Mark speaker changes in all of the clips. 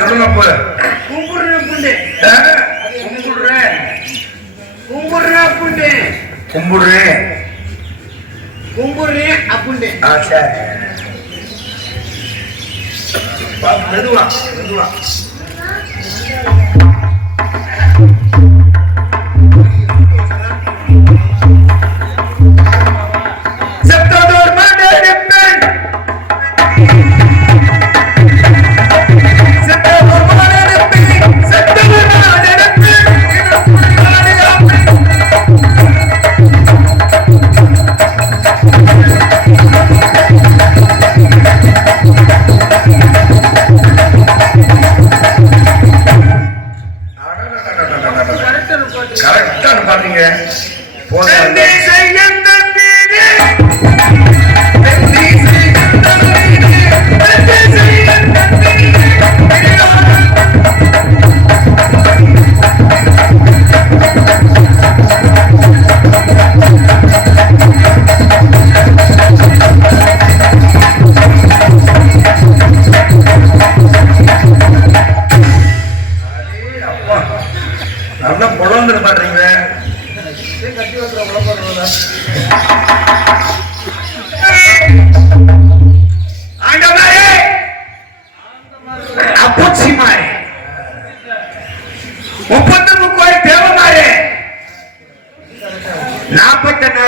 Speaker 1: சொல்லுங்க அப்ப கும்பிடுறேன் புண்டு. கும்பிடுறேன். கும்பிடுறேன்
Speaker 2: புண்டு. கும்பிடுறேன் கும்பிடுறேன்
Speaker 1: அப்புண்டு. ஆ சரி. மெதுவா மெதுவா.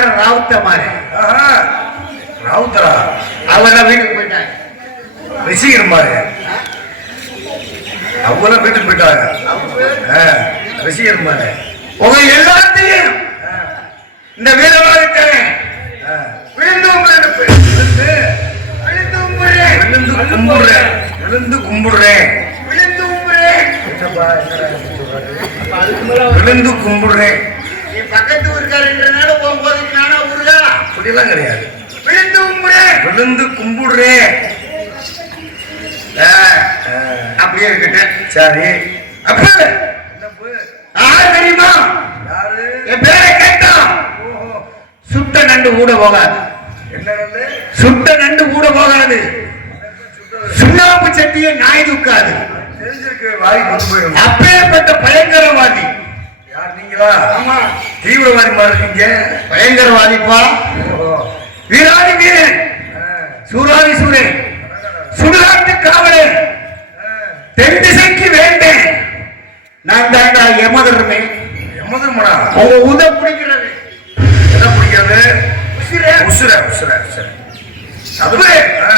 Speaker 1: நாற்பத்தி நேரம் ராவுத்தமாரே ராவுத்தரா? அவெல்லாம் வீட்டுக்கு போயிட்டாங்க ரிஷிகர் மாரு அவங்களாம் வீட்டுக்கு போயிட்டாங்க. ரிஷிகர் மாரு உங்க எல்லாத்தையும் இந்த விழுந்து கும்பிடுறேன். விழுந்து கும்பிடுறேன். விழுந்து கும்பிடுறேன். விழுந்து கும்பிடுறேன். விழுந்து கும்பிடுறேன்.
Speaker 2: நீ பக்கத்து ஊருக்காரன்றனால போகும்போது நானா ஊருகா?
Speaker 1: அப்படியெல்லாம் கிடையாது. விழுந்து கும்பிடுறேன் விழுந்து கும்பிடுறேன்.
Speaker 2: அப்படியே இருக்கட்டும்.
Speaker 1: சரி. அப்ப
Speaker 2: யார் தெரியுமா? என் பேரை கேட்டான். சுட்ட நண்டு கூட போகாது.
Speaker 1: என்ன?
Speaker 2: சுட்ட நண்டு கூட போகாது. சுண்ணாம்பு சட்டியை நாய் துக்காது. அப்பேற்பட்ட பயங்கரவாதி.
Speaker 1: யார் நீங்களா?
Speaker 2: ஆமா.
Speaker 1: தீவிரவாதி மாதிரி இருக்கீங்க.
Speaker 2: பயங்கரவாதிப்பா. வீராதி வீரன். சூராதி சூரன். சுடுகாட்டு காவலன்
Speaker 1: ஆ.
Speaker 2: தென் திசைக்கு வேண்டேன் நான் தாண்டா யமதர்மே
Speaker 1: எம்மதர்மடா
Speaker 2: உங்க உத பிடிக்கிறது.
Speaker 1: என்ன பிடிக்கிறது?
Speaker 2: உசிரே.
Speaker 1: உசுர உசுர உசுர. ஆ,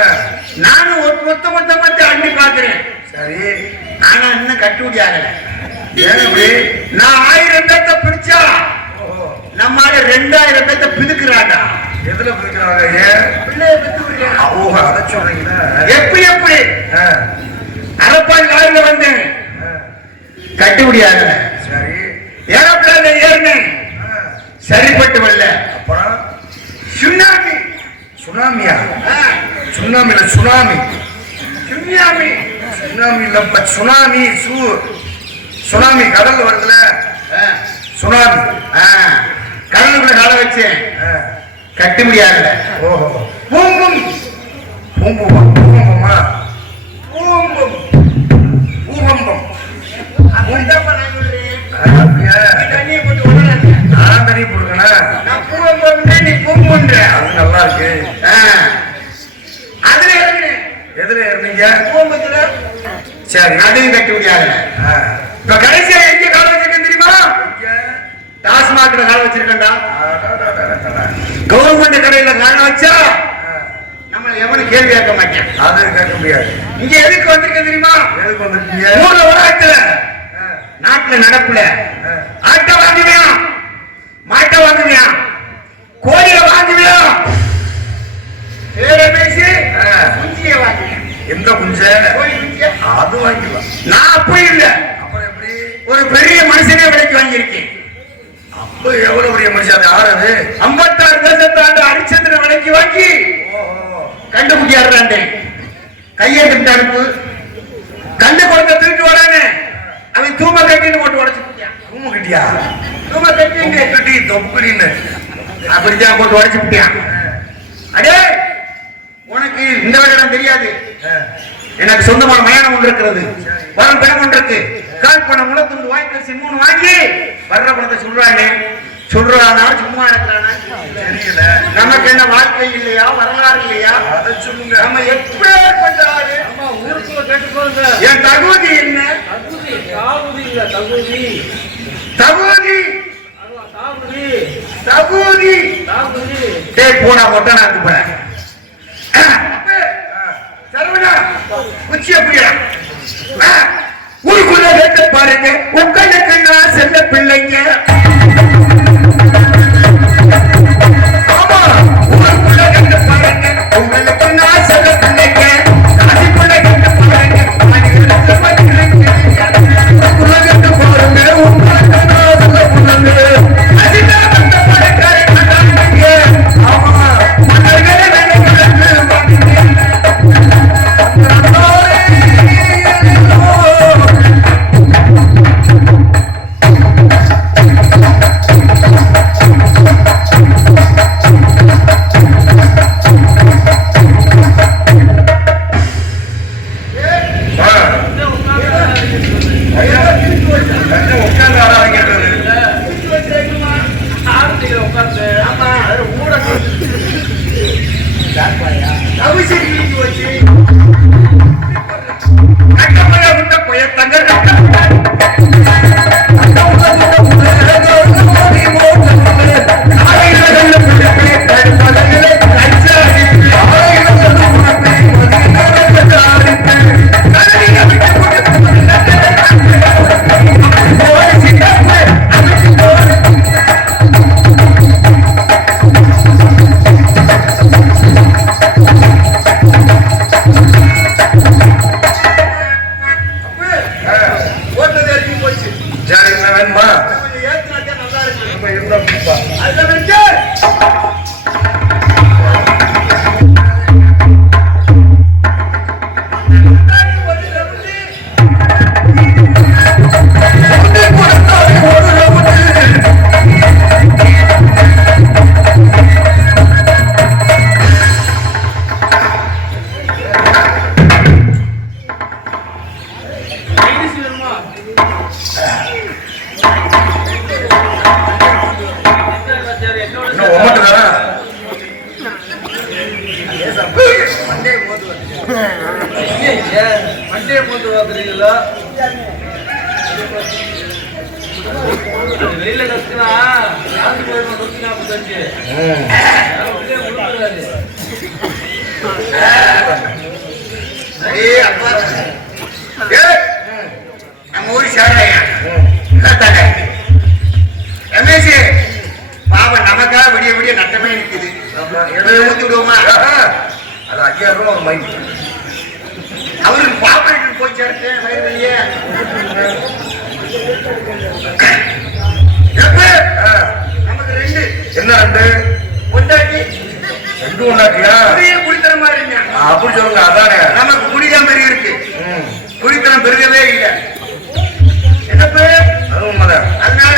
Speaker 2: நானும் மொத்த மொத்த மொத்த அண்ணி பாக்குறேன்
Speaker 1: சரி.
Speaker 2: ஆனா இன்னும் கட்டுப்படி ஆகல. நான் ஆயிரம் பேத்த பிடிச்சா
Speaker 1: ஓஹோ
Speaker 2: நம்மால ரெண்டாயிரம் பேத்த பிதுக்குறாண்டா
Speaker 1: எதுல
Speaker 2: பெத்துக்கிறேன்.
Speaker 1: ஓஹோ அதை சொல்றீங்களா?
Speaker 2: எப்படி எப்படி?
Speaker 1: ஆ,
Speaker 2: அரப்பால் காலில் வந்தேன்
Speaker 1: ஆ,
Speaker 2: கட்டுப்படி ஆகல
Speaker 1: சரி.
Speaker 2: ஏரோப்ளான்ல ஏறினேன் சரிப்பட்டு வரல.
Speaker 1: அப்புறம்?
Speaker 2: சுனாமி.
Speaker 1: சுனாமியா?
Speaker 2: ஆ,
Speaker 1: சுனாமி. சுனாமி.
Speaker 2: சுனாமி
Speaker 1: சுனாமி சு சுனாமி கடல்ல வருதுல. சுனாமி.
Speaker 2: கடலுக்குள்ள கால வச்சேன்.
Speaker 1: ஆ,
Speaker 2: கட்டுப்படி ஆகல
Speaker 1: ஓஹோ. பூம்புமா. பூகம்பமா
Speaker 2: பூங்கும்
Speaker 1: பூகம்பம்
Speaker 2: அப்படிதான் நான்
Speaker 1: தண்ணி போடுக்கணா
Speaker 2: நான் நீ பூங்குன்ற.
Speaker 1: அது நல்லா இருக்கு.
Speaker 2: அதுல இறங்கினேன்.
Speaker 1: எதுல ஏறினீங்க
Speaker 2: பூங்கம்பத்துல
Speaker 1: சரி.
Speaker 2: அதையும் ஆகல
Speaker 1: ஆ.
Speaker 2: இப்ப கடைசியா எங்க கால வச்சிருக்கேன் தெரியுமா? டாஸ்மாக்ல கால வச்சிருக்கேன்டா. கவர்மெண்ட் கடையில கால வச்சா நம்ம எவனும் கேள்வி கேட்க மாட்டேன்.
Speaker 1: அது கேட்க முடியாது.
Speaker 2: இங்க எதுக்கு வந்திருக்கேன் தெரியுமா?
Speaker 1: எதுக்கு வந்திருக்கீங்க?
Speaker 2: மூணு உலகத்துல நாட்டுல நடப்புல. ஆட்டை வாங்குவியா? மாட்டை வாங்குவியா? கோழிய வாங்குவியா? பேர பேசி. குஞ்சிய வாங்குவியா?
Speaker 1: எந்த குஞ்ச. அது வாங்கிக்கலாம்.
Speaker 2: நான் அப்படி இல்ல. ஒரு பெரிய மனுஷனே விலைக்கு வாங்கியிருக்கேன்.
Speaker 1: அப்ப எவ்வளவு பெரிய மனுஷன் அது அது
Speaker 2: ஐம்பத்தாறு தேசத்தாண்டு அரிச்சந்திர விலைக்கு வாங்கி கண்டுபிடி ஆடுறாண்டே கையை கட்டு அனுப்பு கண்டு கொடுத்த தூக்கிட்டு வரானே அவன் தூம கட்டின்னு போட்டு உடச்சு
Speaker 1: தூம கிட்டியா?
Speaker 2: தூம கட்டின்னு
Speaker 1: கட்டி தொப்புடின்னு
Speaker 2: அப்படிதான் போட்டு உடச்சு விட்டியான் அடே! உனக்கு இந்த விடம் தெரியாது. எனக்கு சொந்தமான மயானம் ஒன்று இருக்கிறது. வரம் பணம் ஒன்று இருக்கு. கால் பணம் முளத்துண்டு வாய்க்கரிசி மூணு வாங்கி வர்ற பணத்தை சொல்றானே சொல்றானா சும்மா இருக்கிறானா?
Speaker 1: தெரியல.
Speaker 2: நமக்கு என்ன வாழ்க்கை இல்லையா? வரலாறு இல்லையா?
Speaker 1: அதை சொல்லுங்க.
Speaker 2: நம்ம எப்பேற்பட்ட ஆளு என் தகுதி என்ன?
Speaker 3: தகுதி தாகுதி இல்ல தகுதி.
Speaker 2: தகுதி.
Speaker 3: அதுவா தாகுதி
Speaker 2: தகுதி.
Speaker 3: தாகுதி
Speaker 2: டேய் போனா மொட்டை நான் போறேன் கேட்டு உங்களுக்கு செல்ல பிள்ளைங்க.
Speaker 3: வண்டியை போட்டு வாக்குறீங்களா வெயில கத்துனா நாலு பேர் நூத்தி நாற்பத்தஞ்சு
Speaker 2: நம்ம ஊர் சேரையா?
Speaker 1: என்ன ரெண்டு?
Speaker 2: கொண்டாட்டி
Speaker 1: ரெண்டு ஒண்ணாட்டியா
Speaker 2: குடியே குடித்தன மாதிரி.
Speaker 1: அப்படி சொல்லுங்க அதானே?
Speaker 2: நமக்கு குடிதான் பெரிய இருக்கு குடித்தனம் பெருகவே இல்லை. என்னப்பு?
Speaker 1: அது உண்மைதான்.
Speaker 2: அதனால